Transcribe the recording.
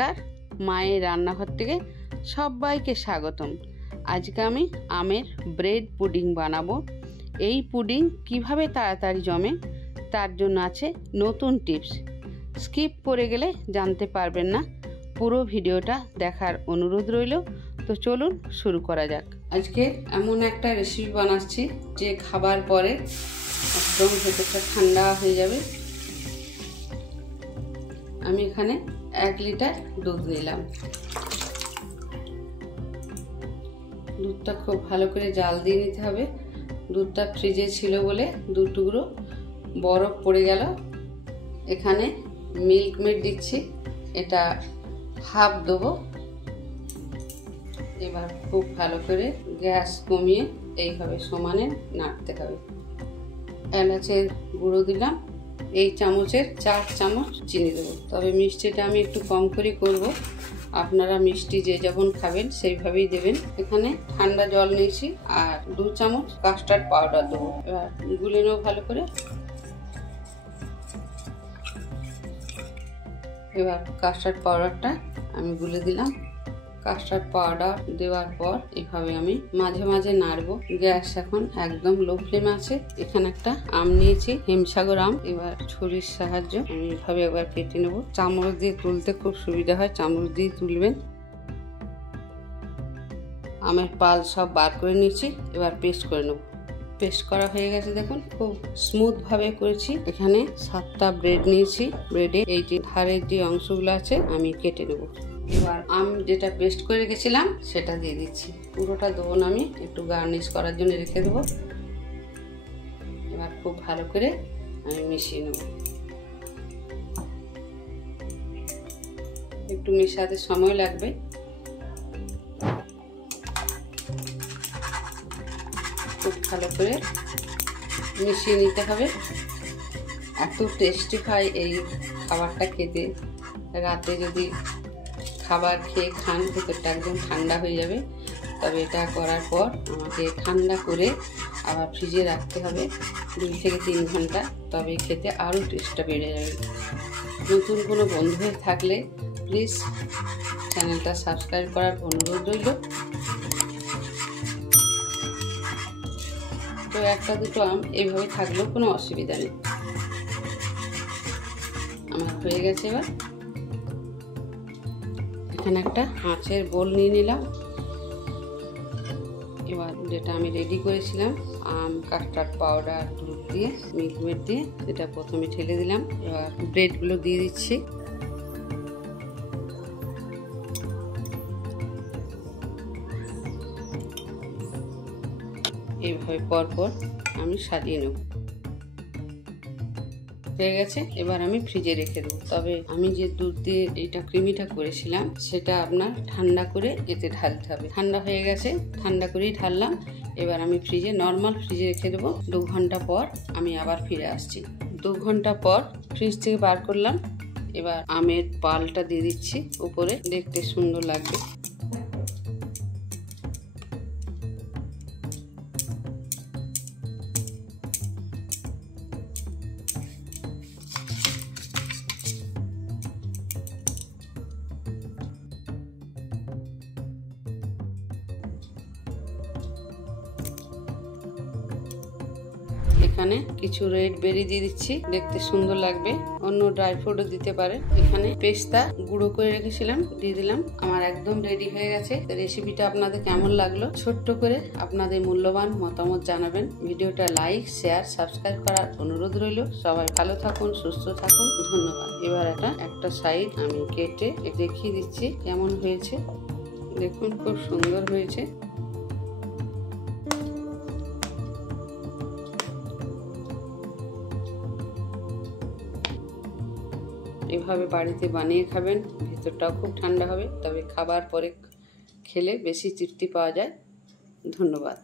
নমস্কার, মায়ের রান্নাঘর থেকে সবাইকে স্বাগতম। আজকে আমি আমের ব্রেড পুডিং বানাবো। এই পুডিং কিভাবে তাড়াতাড়ি জমে তার জন্য আছে নতুন টিপস। স্কিপ করে গেলে জানতে পারবেন না। পুরো ভিডিওটা দেখার অনুরোধ রইল। তো চলুন শুরু করা যাক। আজকে এমন একটা রেসিপি বানাচ্ছি যে খাবার পরে একদম ভেতরটা ঠান্ডা হয়ে যাবে। আমি এখানে 1 লিটার দুধ নিলাম। দুধটা খুব ভালো করে জাল দিয়ে নিতে হবে। দুধটা ফ্রিজে ছিল বলে 2 টুকরো বরফ পড়ে গেল। এখানে মিল্ক মেড দিচ্ছি, এটা হাফ দেবো। এবার খুব ভালো করে গ্যাস কমিয়ে এইভাবে সমানে নাড়তে হবে। এলাচের গুঁড়ো দিলাম, এই চামচের 4 চামচ চিনি দেবো। তবে মিষ্টিটা আমি একটু কম করে করব, আপনারা মিষ্টি যে যেমন খাবেন সেইভাবেই দেবেন। এখানে ঠান্ডা জল নিয়েছি আর 2 চামচ কাস্টার্ড পাউডার দেবো। এবার গুলে নেবো ভালো করে। এবার কাস্টার্ড পাউডারটা আমি গুলে দিলাম। কাস্টার্ড পাউডার দেওয়ার পর এভাবে আমি মাঝে মাঝে নাড়বো। গ্যাস এখন একদম লো ফ্লেমে আছে। এখানে একটা আম নিয়েছি, হিমসাগর আম। এবার ছুরির সাহায্য আমি এভাবে একবার কেটে নেব। চামচ দিয়ে তুলতে খুব সুবিধা হয়, চামচ দিয়ে তুলবেন। আমের পাল সব বার করে নিয়েছি, এবার পেস্ট করে নেব। পেস্ট করা হয়ে গেছে, দেখুন খুব স্মুথ ভাবে করেছি। এখানে 7টা ব্রেড নিয়েছি। ব্রেডে এই যে ধারের যে অংশগুলো আছে আমি কেটে নেব। এবার আম যেটা পেস্ট করে রেখেছিলাম সেটা দিয়ে দিচ্ছি। পুরোটা দেবো না, আমি একটু গার্নিশ করার জন্য রেখে দেবো। এবার খুব ভালো করে আমি মিশিয়ে নেব। একটু মেশাতে সময় লাগবে। খুব ভালো করে মিশিয়ে নিতে হবে। এত টেস্টি হয় এই খাবারটা খেতে। রাতে যদি খাবার খেয়ে খান, ভেতরটা একদম ঠান্ডা হয়ে যাবে। তবে এটা করার পর আমাকে ঠান্ডা করে আবার ফ্রিজে রাখতে হবে 2 থেকে 3 ঘন্টা, তবে খেতে আরও টেস্টটা বেড়ে যাবে। নতুন কোনো বন্ধু হয়ে থাকলে প্লিজ চ্যানেলটা সাবস্ক্রাইব করার অনুরোধ রইল। তো 1-2 আম এইভাবে থাকলেও কোনো অসুবিধা নেই। আমার হয়ে গেছে। এবার এখানে একটা কাঁচের বোল নিয়ে নিলাম। এবার যেটা আমি রেডি করেছিলাম আম, কাস্টার্ড পাউডার, দুধ দিয়ে, মিল্ক মেড দিয়ে, সেটা প্রথমে ঢেলে দিলাম। এবার ব্রেডগুলো দিয়ে দিচ্ছি। এইভাবে পরপর আমি সাজিয়ে নেব। হয়ে গেছে। এবার আমি ফ্রিজে রেখে দেবো। তবে আমি যে দুধ দিয়ে এইটা ক্রিমিটা করেছিলাম সেটা আপনার ঠান্ডা করে এতে ঢালতে হবে। ঠান্ডা হয়ে গেছে, ঠান্ডা করেই ঢাললাম। এবার আমি ফ্রিজে নর্মাল ফ্রিজে রেখে দেবো। 2 ঘন্টা পর আমি আবার ফিরে আসছি। 2 ঘন্টা পর ফ্রিজ থেকে বার করলাম। এবার আমের পালটা দিয়ে দিচ্ছি উপরে, দেখতে সুন্দর লাগবে। এখানে কিছু রেড বেরি দিয়ে দিচ্ছি, দেখতে সুন্দর লাগবে। অন্য ড্রাই ফ্রুটও দিতে পারেন। এখানে পেস্তা গুঁড়ো করে রেখেছিলাম, দিয়ে দিলাম। আমার একদম রেডি হয়ে গেছে। রেসিপিটা আপনাদের কেমন লাগলো ছোট্ট করে আপনাদের মূল্যবান মতামত জানাবেন। ভিডিওটা লাইক, শেয়ার, সাবস্ক্রাইব করার অনুরোধ রইল। সবাই ভালো থাকুন, সুস্থ থাকুন। ধন্যবাদ। এবার একটা সাইড আমি কেটে দেখিয়ে দিচ্ছি কেমন হয়েছে। দেখুন খুব সুন্দর হয়েছে। এভাবে বাড়িতে বানিয়ে খাবেন, ভেতরটাও খুব ঠান্ডা হবে। তবে খাবার পরে খেলে বেশি তৃপ্তি পাওয়া যায়। ধন্যবাদ।